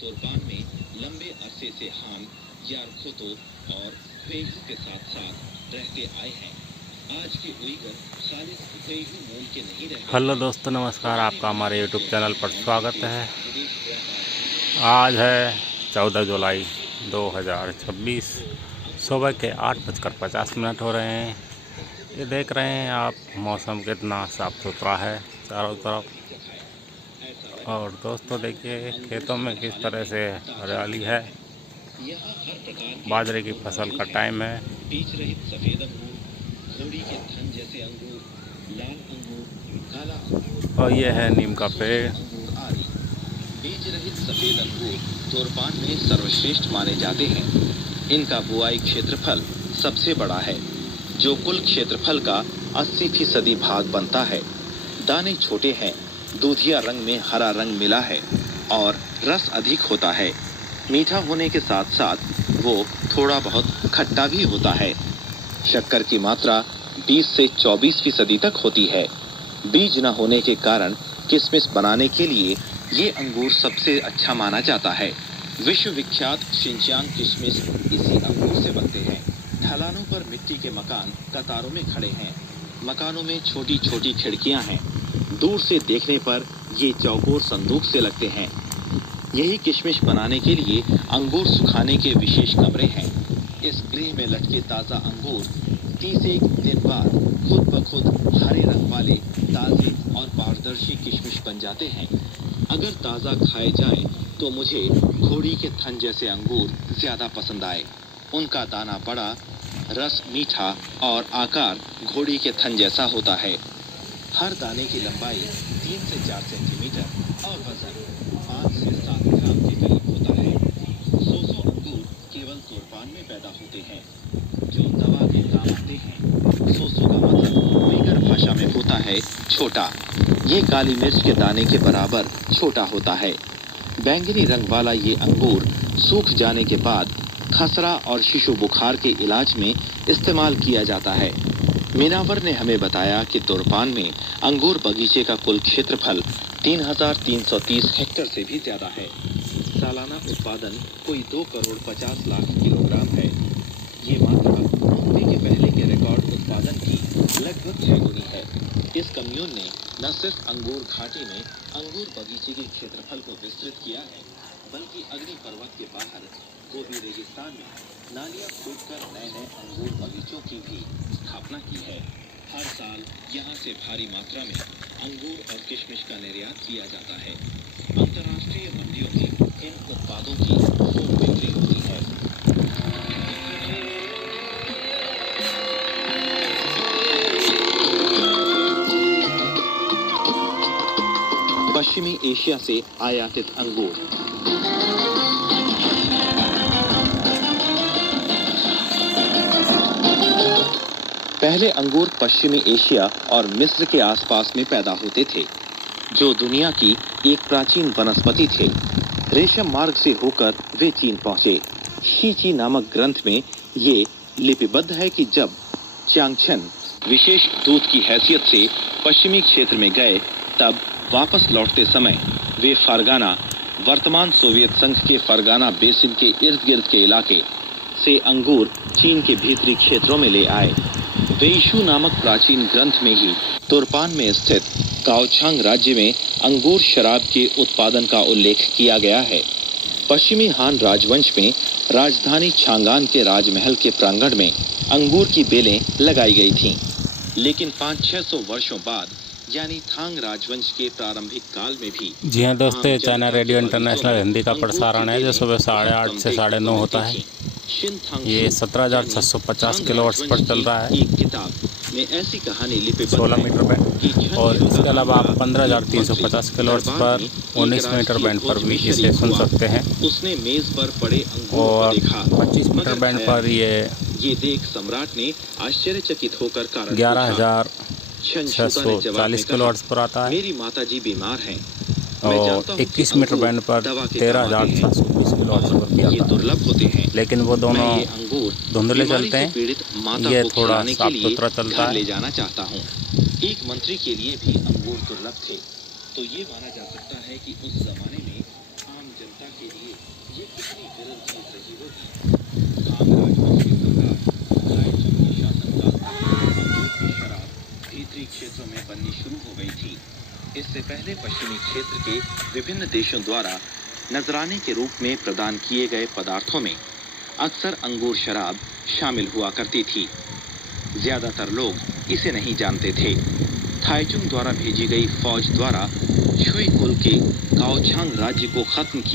तुर्पान में लंबे अरसे से हान, यारखोतो और ख्वेयू के साथ साथ रहते आए हैं। आज के उइगर खालिद ख्वेयू मूल के नहीं रहते। हेलो दोस्तों, नमस्कार। आपका हमारे यूट्यूब चैनल पर स्वागत है। आज है 14 जुलाई 2026। सुबह के 8:50 हो रहे हैं। ये देख रहे हैं आप, मौसम कितना साफ़ सुथरा है चारों तरफ। और दोस्तों देखिए, खेतों में किस तरह से हरियाली है। बाजरे की फसल का टाइम है। बीज रहित सफेद अंगूर, घोड़ी के थन जैसे अंगूर, लाल अंगूर, काला अंगूर और ये है नीम का पेड़। अंगूर आदि। बीज रहित सफेद अंगूर तुर्पान में सर्वश्रेष्ठ माने जाते हैं। इनका बुआई क्षेत्रफल सबसे बड़ा है, जो कुल क्षेत्रफल का 80% भाग बनता है। दाने छोटे हैं, दूधिया रंग में हरा रंग मिला है और रस अधिक होता है। मीठा होने के साथ साथ वो थोड़ा बहुत खट्टा भी होता है। शक्कर की मात्रा 20 से 24% तक होती है। बीज न होने के कारण किशमिश बनाने के लिए ये अंगूर सबसे अच्छा माना जाता है। विश्व विख्यात शिनचांग किशमिश इसी अंगूर से बनते हैं। ढलानों पर मिट्टी के मकान कतारों में खड़े हैं। मकानों में छोटी छोटी खिड़कियां हैं। दूर से देखने पर ये चौकोर संदूक से लगते हैं। यही किशमिश बनाने के लिए अंगूर सुखाने के विशेष कमरे हैं। इस गृह में लटके ताज़ा अंगूर 30 दिन बाद खुद ब खुद हरे रंग वाले ताज़े और पारदर्शी किशमिश बन जाते हैं। अगर ताज़ा खाए जाएं तो मुझे घोड़ी के थन जैसे अंगूर ज़्यादा पसंद आए। उनका दाना बड़ा, रस मीठा और आकार घोड़ी के थन जैसा होता है। हर दाने की लंबाई 3 से 4 सेंटीमीटर और वजन 5 से 7 ग्राम के करीब होता है। 100 अंगूर केवल तुर्पान में पैदा होते हैं, जो दवा के काम आते हैं। 100 का मतलब उइगर भाषा में होता है छोटा। ये काली मिर्च के दाने के बराबर छोटा होता है। बैंगनी रंग वाला ये अंगूर सूख जाने के बाद खसरा और शिशु बुखार के इलाज में इस्तेमाल किया जाता है। मीनावर ने हमें बताया कि तुर्पान में अंगूर बगीचे का कुल क्षेत्रफल 3,330 हेक्टेयर से भी ज्यादा है। सालाना उत्पादन कोई 2 करोड़ 50 लाख किलोग्राम है। ये मात्रा रोपने के पहले के रिकॉर्ड उत्पादन की लगभग 6 गुनी है। इस कम्यून ने न सिर्फ अंगूर घाटी में अंगूर बगीचे के क्षेत्रफल को विस्तृत किया है, बल्कि अग्नि पर्वत के बाहर गोबी रेगिस्तान में नालियां खोदकर नए अंगूर बगीचों की भी स्थापना की है। हर साल यहाँ से भारी मात्रा में अंगूर और किशमिश का निर्यात किया जाता है। अंतर्राष्ट्रीय मंडियों में इन उत्पादों की खूब बिक्री होती है। पश्चिमी एशिया से आयातित अंगूर। पहले अंगूर पश्चिमी एशिया और मिस्र के आसपास में पैदा होते थे, जो दुनिया की एक प्राचीन वनस्पति थे। रेशम मार्ग से होकर वे चीन पहुंचे। शीची नामक ग्रंथ में ये लिपिबद्ध है कि जब च्यांगछन विशेष दूत की हैसियत से पश्चिमी क्षेत्र में गए, तब वापस लौटते समय वे फरगाना, वर्तमान सोवियत संघ के फरगाना बेसिन के इर्द गिर्द के इलाके से अंगूर चीन के भीतरी क्षेत्रों में ले आए। वेइशु नामक प्राचीन ग्रंथ में ही तुर्पान में स्थित काओछांग राज्य में अंगूर शराब के उत्पादन का उल्लेख किया गया है। पश्चिमी हान राजवंश में राजधानी छांगान के राजमहल के प्रांगण में अंगूर की बेलें लगाई गई थीं। लेकिन 500-600 वर्षों बाद, यानी थांग राजवंश के प्रारंभिक काल में भी। जी हाँ दोस्तों, चाइना रेडियो इंटरनेशनल हिंदी का प्रसारण है, जो सुबह 8:30 से 9:30 होता है। ये 17,650 किलोवाट्स पर चल रहा है। एक किताब में ऐसी कहानी लिपिबद्ध 16 मीटर बैंड, और इसके अलावा आप 15,350 किलोवाट्स पर 19 मीटर बैंड पर भी इसे सुन सकते हैं। उसने मेज पर पड़े अंगूर और को देखा। 25 मीटर बैंड पर ये देख सम्राट ने आश्चर्यचकित होकर कारण 11,640 किलोवाट्स पर आता है। मेरी माताजी बीमार हैं। और 21 मीटर बैंड पर 13,720 किलोवाट्स पर भी आता है। दुर्लभ होते हैं, लेकिन वो दोनों धुंधले चलते हैं। ये थोड़ा साफ सुथरा चलता है। ले जाना चाहता हूँ। एक मंत्री के लिए भी अंगूर दुर्लभ थे, तो ये माना जा सकता है कि उस जमाने में आम जनता के लिए ये कितनी विरल चीज रही होगी। खान राजवंश के सम्राट ताइचुंग के शासनकाल तक अंगूर की शराब भीतरी क्षेत्रों में बननी शुरू हो गई थी। इससे पहले पश्चिमी क्षेत्र के विभिन्न देशों द्वारा नजराने के रूप में प्रदान किए गए पदार्थों में अक्सर अंगूर शराब शामिल हुआ करती थी। ज्यादातर लोग इसे नहीं जानते थे। थाईचुंग द्वारा भेजी गई फौज द्वारा शुई कुल के काओछांग राज्य को खत्म किया